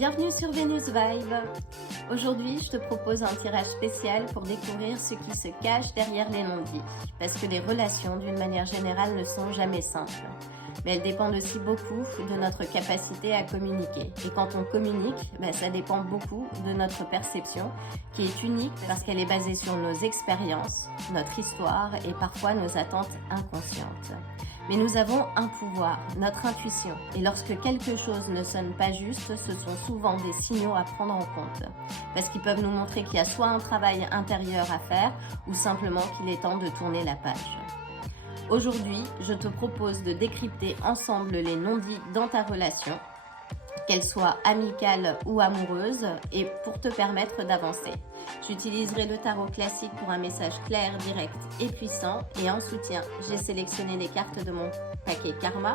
Bienvenue sur Venus Vibe. Aujourd'hui, je te propose un tirage spécial pour découvrir ce qui se cache derrière les non-dits. Parce que les relations, d'une manière générale, ne sont jamais simples. Mais elles dépendent aussi beaucoup de notre capacité à communiquer. Et quand on communique, ça dépend beaucoup de notre perception, qui est unique parce qu'elle est basée sur nos expériences, notre histoire et parfois nos attentes inconscientes. Mais nous avons un pouvoir, notre intuition. Et lorsque quelque chose ne sonne pas juste, ce sont souvent des signaux à prendre en compte. Parce qu'ils peuvent nous montrer qu'il y a soit un travail intérieur à faire, ou simplement qu'il est temps de tourner la page. Aujourd'hui, je te propose de décrypter ensemble les non-dits dans ta relation, qu'elle soit amicale ou amoureuse, et pour te permettre d'avancer. J'utiliserai le tarot classique pour un message clair, direct et puissant. Et en soutien, j'ai sélectionné les cartes de mon paquet Karma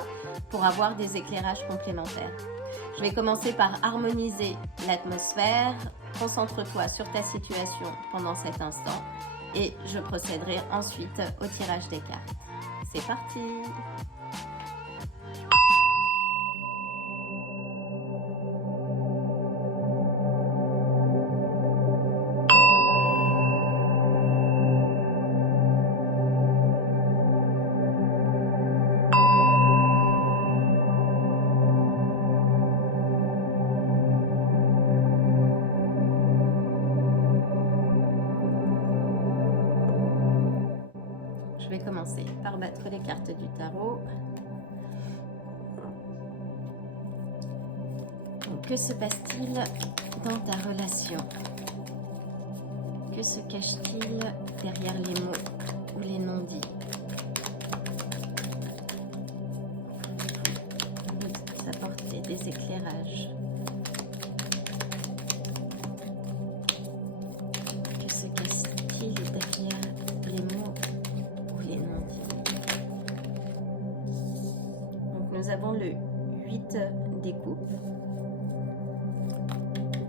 pour avoir des éclairages complémentaires. Je vais commencer par harmoniser l'atmosphère. Concentre-toi sur ta situation pendant cet instant et je procéderai ensuite au tirage des cartes. C'est parti! Je vais commencer par battre les cartes du tarot. Donc, que se passe-t-il dans ta relation? Que se cache-t-il derrière les mots ou les non-dits? Vous apportez des éclairages. Que se cache-t-il derrière les mots ou les non-dits? Donc nous avons le 8 des coupes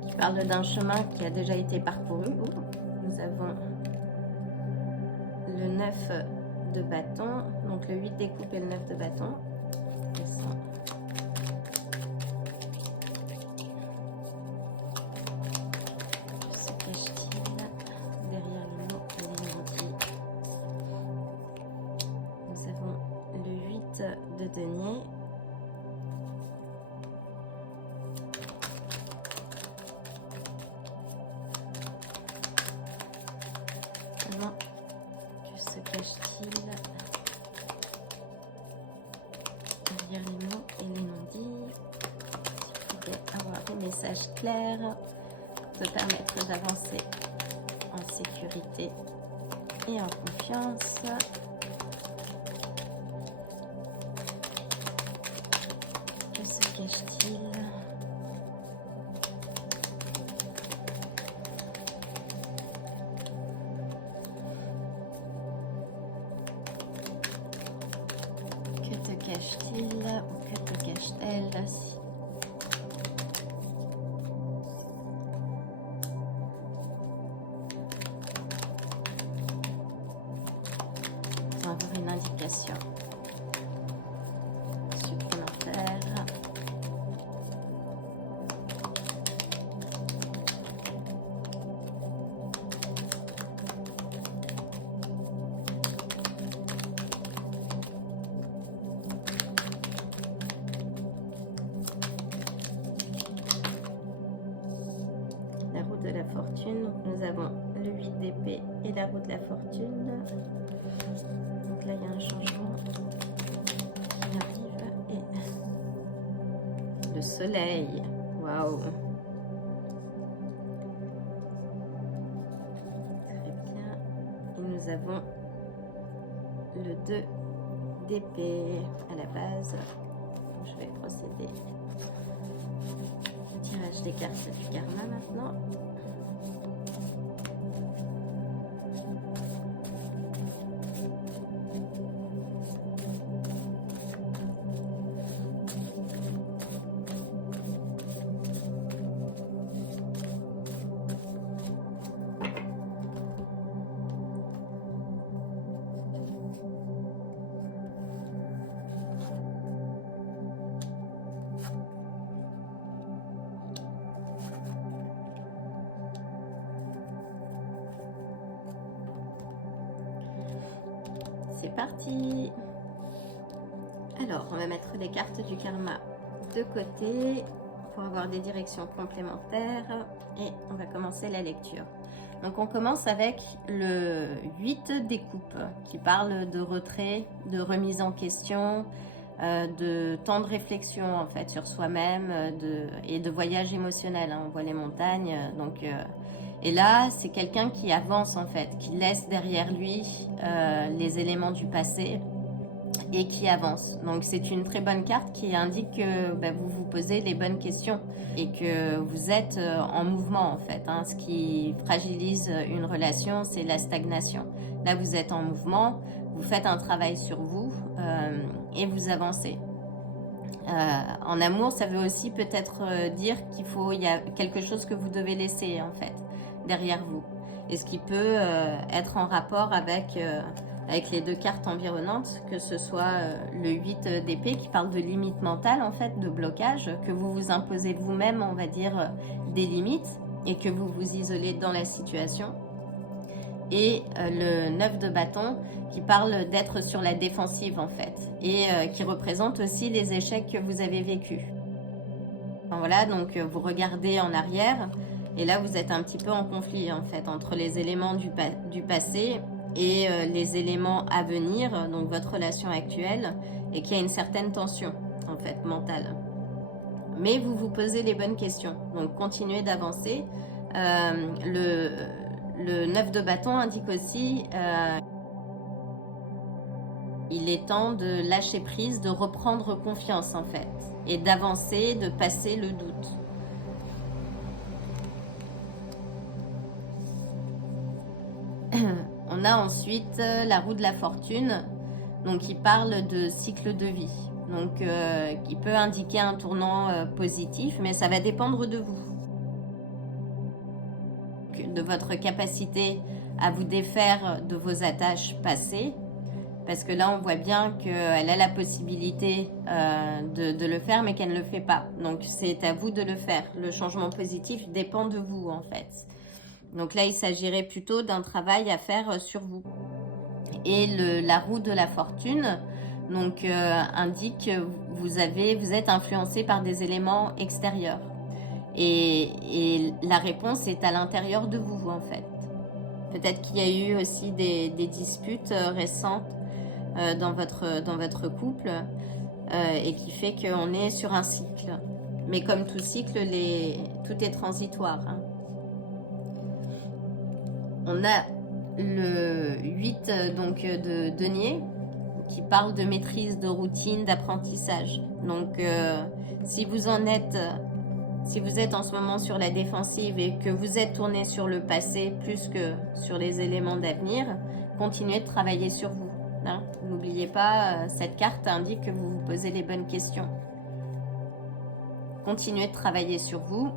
qui parle d'un chemin qui a déjà été parcouru. Nous avons le 9 de bâton, donc le 8 des coupes et le 9 de bâton. Que se cache-t-il derrière les mots et les non-dits? Nous avons le 8 de denier. Que se cache-t-il derrière les mots et les non-dits? Si vous pouvez avoir des messages clairs, peut permettre d'avancer en sécurité et en confiance. Que se cache-t-il? Que te cache-t-il ou que te cache-t-elle? On va avoir une indication supplémentaire. La roue de la fortune, donc nous avons le 8 d'épée et la roue de la fortune. Donc là il y a un changement qui arrive et le soleil. Waouh! Très bien. Et nous avons le 2 d'épée à la base. Donc, je vais procéder au tirage des cartes du karma maintenant. c'est parti. Alors, on va mettre les cartes du karma de côté pour avoir des directions complémentaires et on va commencer la lecture. Donc on commence avec le 8 des coupes qui parle de retrait, de remise en question, de temps de réflexion en fait sur soi-même et de voyage émotionnel, hein. On voit les montagnes, et là c'est quelqu'un qui avance en fait, qui laisse derrière lui les éléments du passé et qui avance. Donc c'est une très bonne carte qui indique que vous vous posez les bonnes questions et que vous êtes en mouvement en fait, hein. Ce qui fragilise une relation, c'est la stagnation. Là vous êtes en mouvement, vous faites un travail sur vous et vous avancez. En amour, ça veut aussi peut-être dire il y a quelque chose que vous devez laisser en fait derrière vous, et ce qui peut être en rapport avec les deux cartes environnantes, que ce soit le 8 d'épée qui parle de limite mentale en fait, de blocage, que vous vous imposez vous-même, on va dire, des limites et que vous vous isolez dans la situation, et le 9 de bâton qui parle d'être sur la défensive en fait, et qui représente aussi les échecs que vous avez vécus. Enfin, voilà, donc vous regardez en arrière et là vous êtes un petit peu en conflit en fait entre les éléments du passé et les éléments à venir, donc votre relation actuelle, et qu'il y a une certaine tension en fait mentale. Mais vous vous posez les bonnes questions, donc continuez d'avancer. Le 9 de bâton indique aussi il est temps de lâcher prise, de reprendre confiance en fait, et d'avancer, de passer le doute. On a ensuite la roue de la fortune, donc qui parle de cycle de vie, donc qui peut indiquer un tournant positif, mais ça va dépendre de vous, de votre capacité à vous défaire de vos attaches passées, parce que là on voit bien qu'elle a la possibilité de le faire, mais qu'elle ne le fait pas. Donc c'est à vous de le faire. Le changement positif dépend de vous en fait. Donc là il s'agirait plutôt d'un travail à faire sur vous. Et la roue de la fortune donc indique que vous êtes influencé par des éléments extérieurs. Et la réponse est à l'intérieur de vous en fait. Peut-être qu'il y a eu aussi des disputes récentes dans votre couple et qui fait qu'on est sur un cycle. Mais comme tout cycle, tout est transitoire, hein. On a le 8 donc de denier qui parle de maîtrise, de routine, d'apprentissage. Donc si vous êtes en ce moment sur la défensive et que vous êtes tourné sur le passé plus que sur les éléments d'avenir, continuez de travailler sur vous, hein. N'oubliez pas, cette carte indique que vous vous posez les bonnes questions. Continuez de travailler sur vous,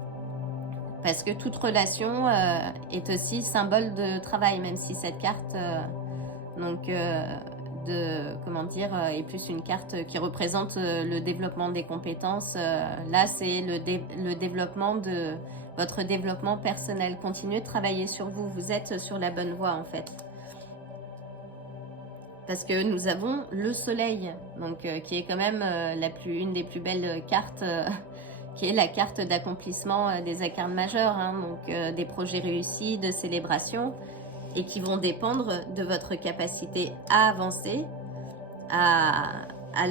parce que toute relation est aussi symbole de travail, même si cette carte est plus une carte qui représente le développement des compétences. Là c'est le développement de votre développement personnel. Continuez de travailler sur vous, vous êtes sur la bonne voie en fait, parce que nous avons le soleil, donc qui est quand même une des plus belles cartes, qui est la carte d'accomplissement des arcanes majeures, hein, donc des projets réussis, de célébration, et qui vont dépendre de votre capacité à avancer, à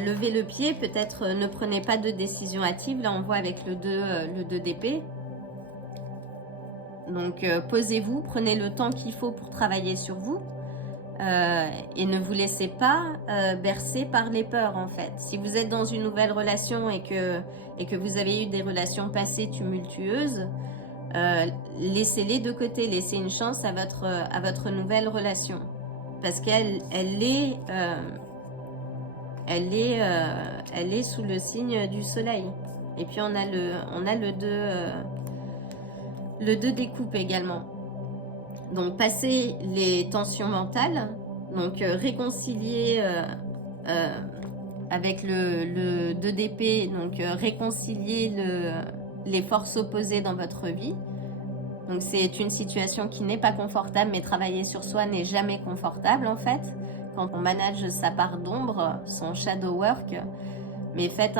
lever le pied. Peut-être ne prenez pas de décision hâtive, là on voit avec le 2 d'épée. Donc posez-vous, prenez le temps qu'il faut pour travailler sur vous. Et ne vous laissez pas bercer par les peurs en fait. Si vous êtes dans une nouvelle relation et que vous avez eu des relations passées tumultueuses, laissez-les de côté, laissez une chance à votre nouvelle relation, parce qu'elle est sous le signe du soleil. Et puis on a le 2 des coupes également. Donc passer les tensions mentales, donc réconcilier avec le 2 d'épée, donc réconcilier les forces opposées dans votre vie. Donc c'est une situation qui n'est pas confortable, mais travailler sur soi n'est jamais confortable en fait. quand on manage sa part d'ombre, son shadow work, mais faites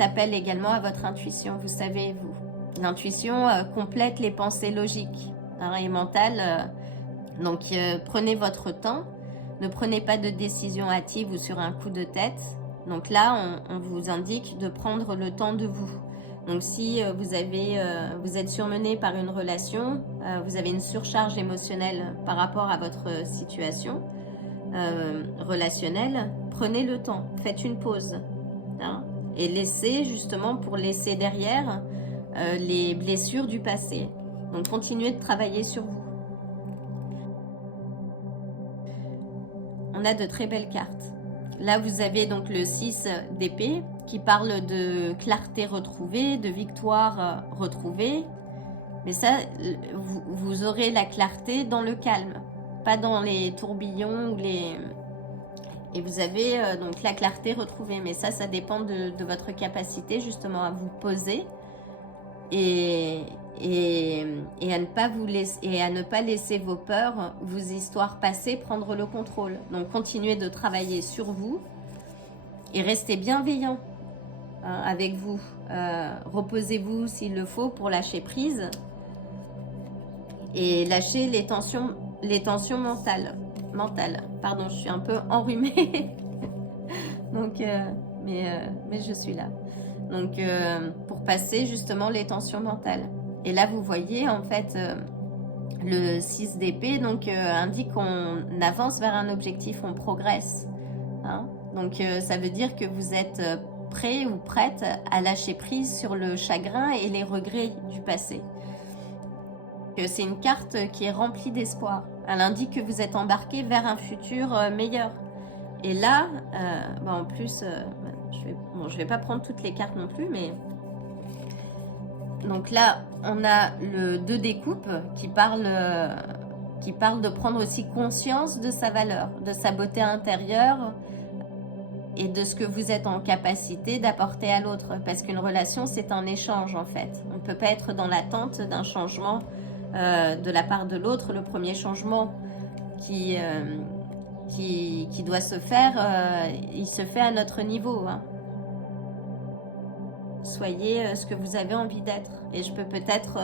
appel également à votre intuition, vous savez, vous. L'intuition complète les pensées logiques et mentales. Donc prenez votre temps, ne prenez pas de décision hâtive ou sur un coup de tête. Donc là, on vous indique de prendre le temps de vous. Donc si vous êtes surmené par une relation, vous avez une surcharge émotionnelle par rapport à votre situation relationnelle, prenez le temps, faites une pause. Et laissez justement pour laisser derrière les blessures du passé. Donc continuez de travailler sur vous. On a de très belles cartes. Là, vous avez donc le 6 d'épée qui parle de clarté retrouvée, de victoire retrouvée. Mais ça, vous aurez la clarté dans le calme, pas dans les tourbillons ou les... Et vous avez donc la clarté retrouvée. Mais ça dépend de votre capacité justement à vous poser et à ne pas laisser vos peurs, vos histoires passées prendre le contrôle. Donc continuez de travailler sur vous et restez bienveillant avec vous. Reposez-vous s'il le faut pour lâcher prise et lâcher les tensions mentales. Pardon, je suis un peu enrhumée. Donc, mais je suis là. Donc, pour passer justement les tensions mentales. Et là, vous voyez, en fait, le 6 d'épée indique qu'on avance vers un objectif, on progresse. Donc, ça veut dire que vous êtes prêt ou prête à lâcher prise sur le chagrin et les regrets du passé. C'est une carte qui est remplie d'espoir. Elle indique que vous êtes embarqué vers un futur meilleur. Et là, en plus, je vais pas prendre toutes les cartes non plus, mais... Donc là, on a le 2 des coupes qui parle de prendre aussi conscience de sa valeur, de sa beauté intérieure et de ce que vous êtes en capacité d'apporter à l'autre. Parce qu'une relation, c'est un échange en fait. On ne peut pas être dans l'attente d'un changement de la part de l'autre. Le premier changement qui doit se faire, il se fait à notre niveau. Soyez ce que vous avez envie d'être. Et je peux peut-être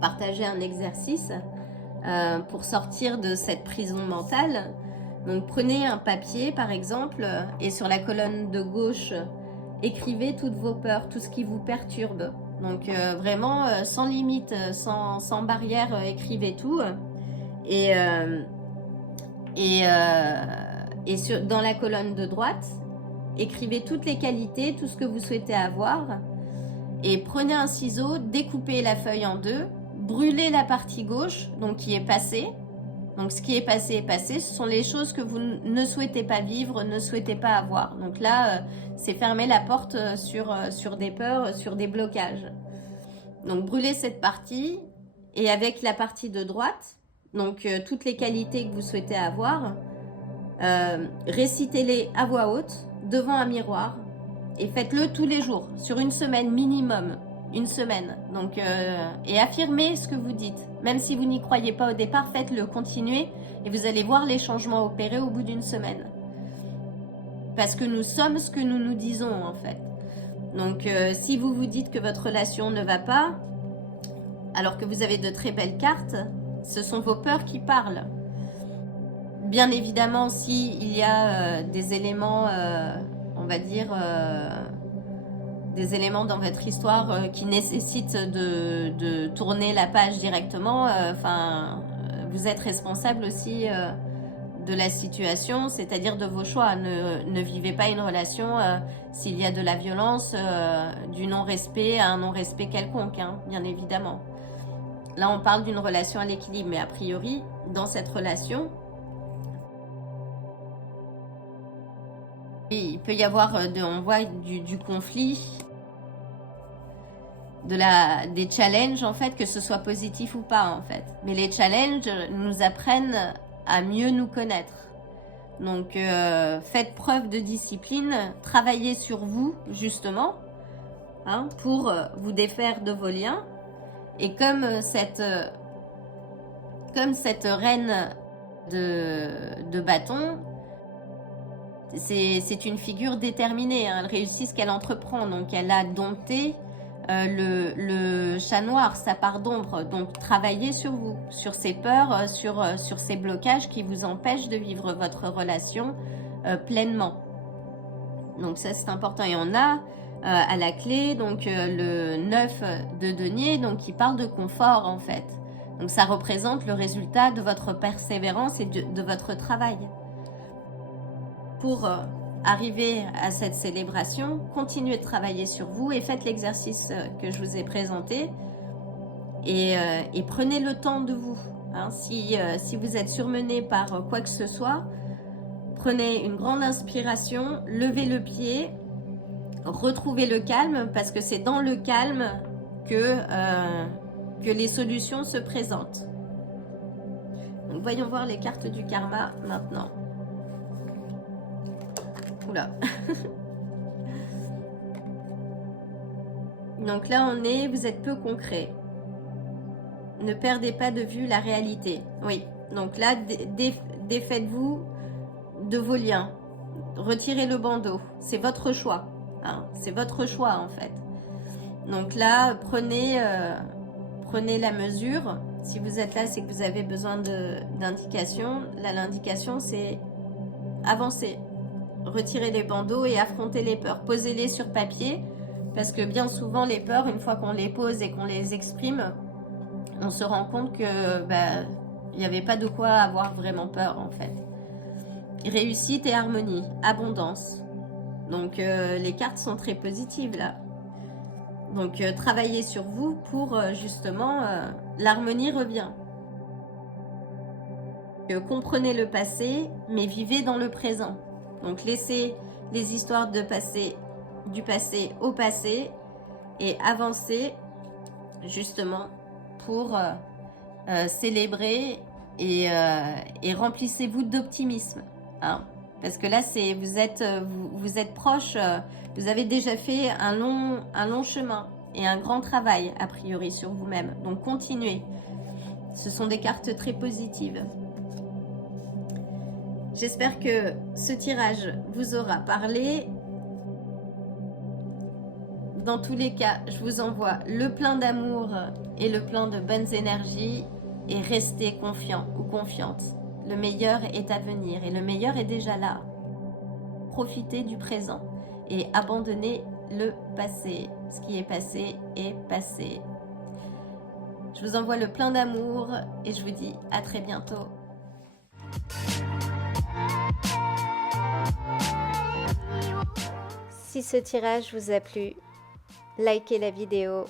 partager un exercice pour sortir de cette prison mentale. Donc prenez un papier par exemple et sur la colonne de gauche, écrivez toutes vos peurs, tout ce qui vous perturbe. Donc vraiment sans limite, sans barrière, écrivez tout. Dans la colonne de droite, écrivez toutes les qualités, tout ce que vous souhaitez avoir. Et prenez un ciseau, découpez la feuille en deux, brûlez la partie gauche, donc qui est passée. Donc ce qui est passé est passé, ce sont les choses que vous ne souhaitez pas vivre, ne souhaitez pas avoir. Donc là, c'est fermer la porte sur des peurs, sur des blocages. Donc brûlez cette partie et avec la partie de droite, donc toutes les qualités que vous souhaitez avoir, récitez-les à voix haute devant un miroir et faites-le tous les jours, sur une semaine minimum. Une semaine. Donc, et affirmez ce que vous dites. Même si vous n'y croyez pas au départ, faites-le, continuez et vous allez voir les changements opérés au bout d'une semaine. Parce que nous sommes ce que nous nous disons en fait. Donc, si vous vous dites que votre relation ne va pas, alors que vous avez de très belles cartes, ce sont vos peurs qui parlent. Bien évidemment, s'il y a des éléments, on va dire... des éléments dans votre histoire qui nécessitent de tourner la page directement, vous êtes responsable aussi de la situation, c'est-à-dire de vos choix. Ne vivez pas une relation s'il y a de la violence, du non-respect à un non-respect quelconque, bien évidemment. Là, on parle d'une relation à l'équilibre, mais a priori, dans cette relation, il peut y avoir, on voit du conflit, des challenges en fait, que ce soit positif ou pas en fait. Mais les challenges nous apprennent à mieux nous connaître. Donc faites preuve de discipline, travaillez sur vous justement, pour vous défaire de vos liens. Et comme cette reine de bâton, C'est une figure déterminée, hein. Elle réussit ce qu'elle entreprend, donc elle a dompté le chat noir, sa part d'ombre. Donc travaillez sur vous, sur ces peurs, sur ces blocages qui vous empêchent de vivre votre relation pleinement. Donc ça c'est important. Et on a à la clé donc le 9 de denier, donc qui parle de confort en fait. Donc ça représente le résultat de votre persévérance et de votre travail. Pour arriver à cette célébration, continuez de travailler sur vous et faites l'exercice que je vous ai présenté et prenez le temps de vous. Hein. Si vous êtes surmené par quoi que ce soit, prenez une grande inspiration, levez le pied, retrouvez le calme parce que c'est dans le calme que les solutions se présentent. Donc voyons voir les cartes du karma maintenant. Oula. Donc là vous êtes peu concret. Ne perdez pas de vue la réalité. Oui, donc là défaites-vous de vos liens. Retirez le bandeau. C'est votre choix. Hein, c'est votre choix en fait. Donc là, prenez la mesure. Si vous êtes là, c'est que vous avez besoin d'indications. Là, l'indication, c'est avancer. Retirer les bandeaux et affronter les peurs. Posez-les sur papier parce que bien souvent, les peurs, une fois qu'on les pose et qu'on les exprime, on se rend compte que il n'y avait pas de quoi avoir vraiment peur en fait. Réussite et harmonie, abondance. Donc les cartes sont très positives là. Donc travaillez sur vous pour justement l'harmonie revient. Comprenez le passé, mais vivez dans le présent. Donc laissez les histoires du passé au passé et avancez justement pour célébrer et remplissez-vous d'optimisme. Hein. Parce que là, vous êtes proche, vous avez déjà fait un long chemin et un grand travail a priori sur vous-même. Donc continuez. Ce sont des cartes très positives. J'espère que ce tirage vous aura parlé. Dans tous les cas, je vous envoie le plein d'amour et le plein de bonnes énergies et restez confiant ou confiante. Le meilleur est à venir et le meilleur est déjà là. Profitez du présent et abandonnez le passé. Ce qui est passé est passé. Je vous envoie le plein d'amour et je vous dis à très bientôt. Si ce tirage vous a plu, likez la vidéo,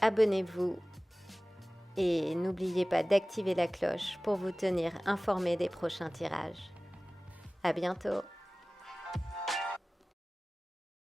abonnez-vous et n'oubliez pas d'activer la cloche pour vous tenir informé des prochains tirages. À bientôt!